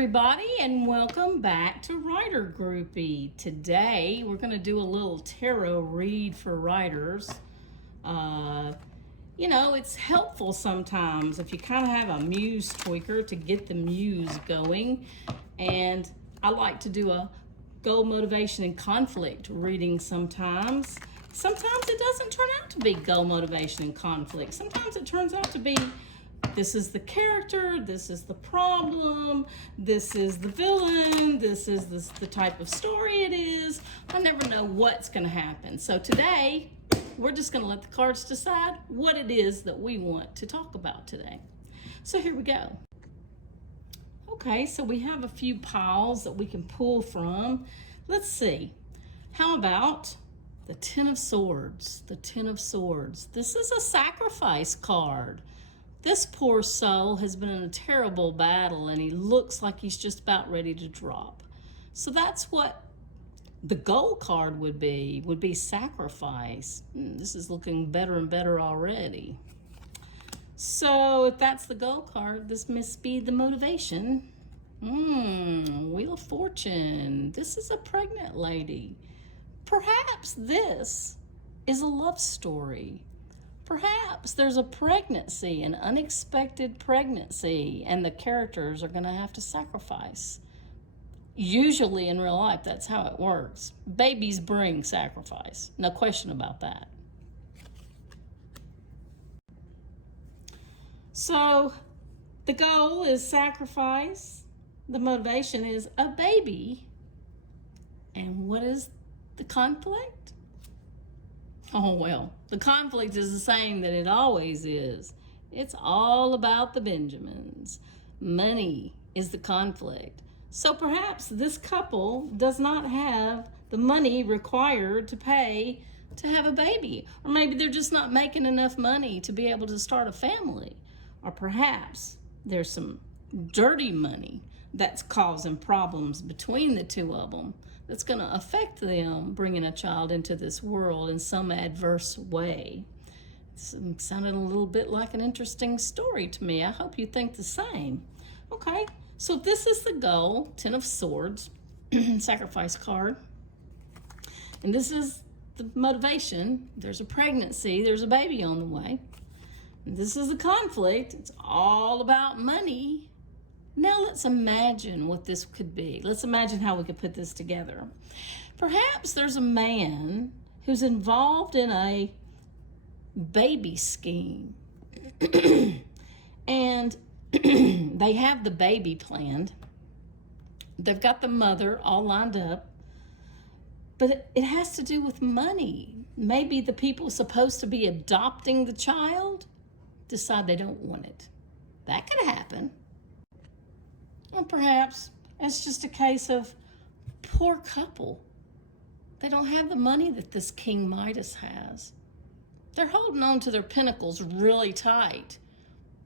everybody, and welcome back to Writer Groupie. Today we're going to do a little tarot read for writers. It's helpful sometimes if you kind of have a muse tweaker to get the muse going. And I like to do a goal, motivation, and conflict reading sometimes. Sometimes it doesn't turn out to be goal, motivation, and conflict. Sometimes it turns out to be this is the character, this is the problem, this is the villain, this is the type of story it is. I never know what's going to happen. So today, we're just going to let the cards decide what it is that we want to talk about today. So here we go. Okay, so we have a few piles that we can pull from. Let's see. How about the Ten of Swords? The Ten of Swords. This is a sacrifice card. This poor soul has been in a terrible battle and he looks like he's just about ready to drop. So that's what the goal card would be sacrifice. This is looking better and better already. So if that's the goal card, this must be the motivation. Wheel of Fortune. This is a pregnant lady. Perhaps this is a love story. Perhaps there's a pregnancy, an unexpected pregnancy, and the characters are going to have to sacrifice. Usually in real life, that's how it works. Babies bring sacrifice. No question about that. So the goal is sacrifice. The motivation is a baby. And what is the conflict? Oh, well, the conflict is the same that it always is. It's all about the Benjamins. Money is the conflict. So perhaps this couple does not have the money required to pay to have a baby. Or maybe they're just not making enough money to be able to start a family. Or perhaps there's some dirty money that's causing problems between the two of them that's going to affect them bringing a child into this world in some adverse way. It sounded a little bit like an interesting story to me. I hope you think the same. Okay, so this is the goal, Ten of Swords, sacrifice card. And this is the motivation. There's a pregnancy, there's a baby on the way. And this is the conflict. It's all about money. Now let's imagine what this could be. Let's imagine how we could put this together. Perhaps there's a man who's involved in a baby scheme. And they have the baby planned. They've got the mother all lined up. But it has to do with money. Maybe the people supposed to be adopting the child decide they don't want it. That could happen. Or perhaps it's just a case of poor couple. They don't have the money that this King Midas has. They're holding on to their pinnacles really tight,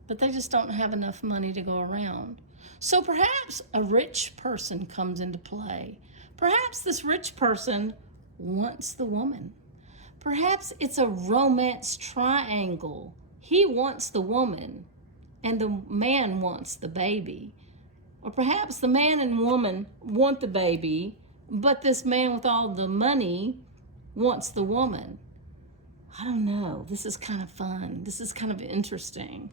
but they just don't have enough money to go around. So perhaps a rich person comes into play. Perhaps this rich person wants the woman. Perhaps it's a romance triangle. He wants the woman and the man wants the baby. Or perhaps the man and woman want the baby, but this man with all the money wants the woman. I don't know. This is kind of fun. This is kind of interesting.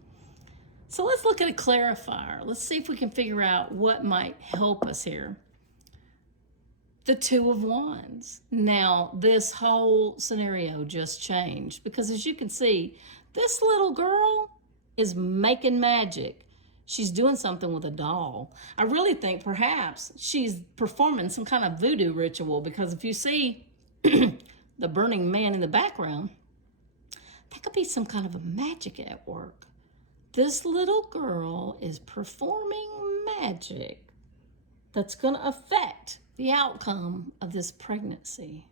So let's look at a clarifier. Let's see if we can figure out what might help us here. The Two of Wands. Now, this whole scenario just changed because as you can see, this little girl is making magic. She's doing something with a doll. I really think perhaps she's performing some kind of voodoo ritual because if you see the burning man in the background, that could be some kind of a magic at work. This little girl is performing magic that's going to affect the outcome of this pregnancy.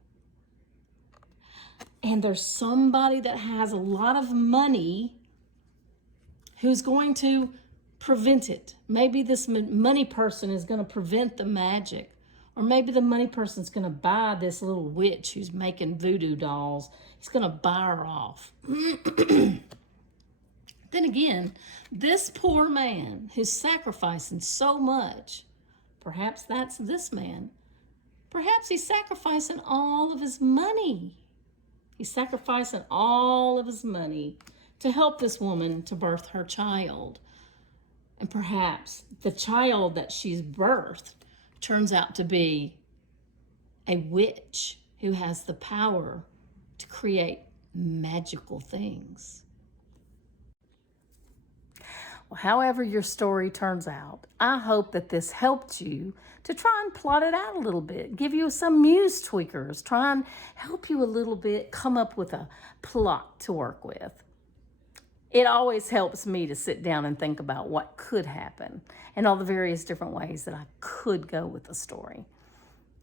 And there's somebody that has a lot of money who's going to prevent it. Maybe this money person is going to prevent the magic. Or maybe the money person's going to buy this little witch who's making voodoo dolls. He's going to buy her off. Then again, this poor man who's sacrificing so much Perhaps that's this man. Perhaps he's sacrificing all of his money. He's sacrificing all of his money to help this woman to birth her child. And perhaps the child that she's birthed turns out to be a witch who has the power to create magical things. Well, however your story turns out, I hope that this helped you to try and plot it out a little bit, give you some muse tweakers, try and help you a little bit come up with a plot to work with. It always helps me to sit down and think about what could happen and all the various different ways that I could go with the story.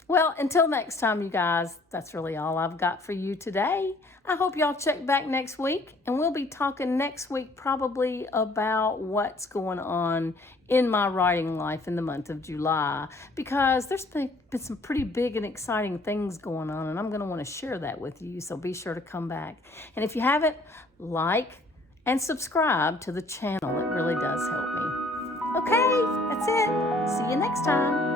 Well, until next time, you guys, that's really all I've got for you today. I hope y'all check back next week, and we'll be talking next week probably about what's going on in my writing life in the month of July, because there's been some pretty big and exciting things going on, and I'm going to want to share that with you, so be sure to come back. And if you haven't, like and subscribe to the channel. It really does help me. Okay, that's it. See you next time.